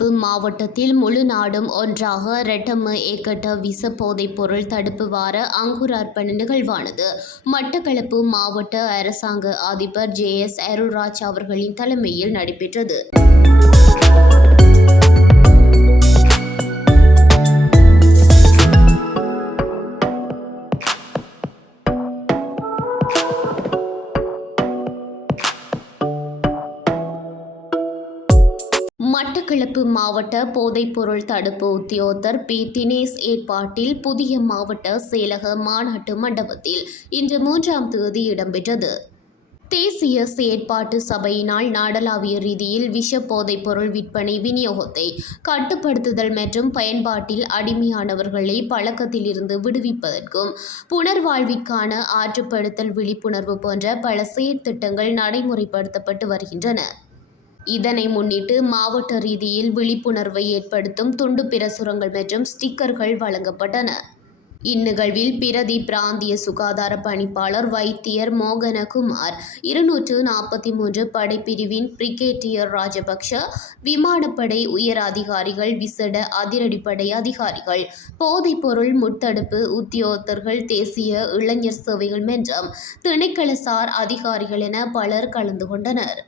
மட்டக்களப்பு மாவட்டத்தில் முழு நாடும் ஒன்றாக ரெட்டம ஏகட்ட விச போதைப் பொருள் தடுப்பு வார அங்குரார்ப்பண நிகழ்வானது மட்டக்களப்பு மாவட்ட அரசாங்க அதிபர் ஜே.எஸ். அருள்ராஜ் அவர்களின் தலைமையில் நடைபெற்றது. மட்டக்களப்பு மாவட்ட போதைப்பொருள் தடுப்பு உத்தியோகத்தர் பி. தினேஷ் ஏற்பாட்டில் புதிய மாவட்ட செயலக மாநாட்டு மண்டபத்தில் இன்று 3ஆம் தேதி இடம்பெற்றது. தேசிய செயற்பாட்டு சபையினால் நாடளாவிய ரீதியில் விஷ போதைப்பொருள் விற்பனை விநியோகத்தை கட்டுப்படுத்துதல் மற்றும் பயன்பாட்டில் அடிமையானவர்களை பழக்கத்திலிருந்து விடுவிப்பதற்கும் புனர்வாழ்விற்கான ஆற்றுப்படுத்தல் விழிப்புணர்வு போன்ற பல செயற்திட்டங்கள் நடைமுறைப்படுத்தப்பட்டு வருகின்றன. இதனை முன்னிட்டு மாவட்ட ரீதியில் விழிப்புணர்வை ஏற்படுத்தும் துண்டு பிரசுரங்கள் மற்றும் ஸ்டிக்கர்கள் வழங்கப்பட்டன. இந்நிகழ்வில் பிரதி பிராந்திய சுகாதார பணிப்பாளர் வைத்தியர் மோகனகுமார், 243 படைப்பிரிவின் பிரிகேடியர் ராஜபக்ஷ, விமானப்படை உயர் அதிகாரிகள், விசேட அதிரடிப்படை அதிகாரிகள், போதைப்பொருள் முத்தடுப்பு உத்தியோகத்தர்கள், தேசிய இளைஞர் சேவைகள் மற்றும் திணைக்களசார் அதிகாரிகள் என பலர் கலந்து கொண்டனர்.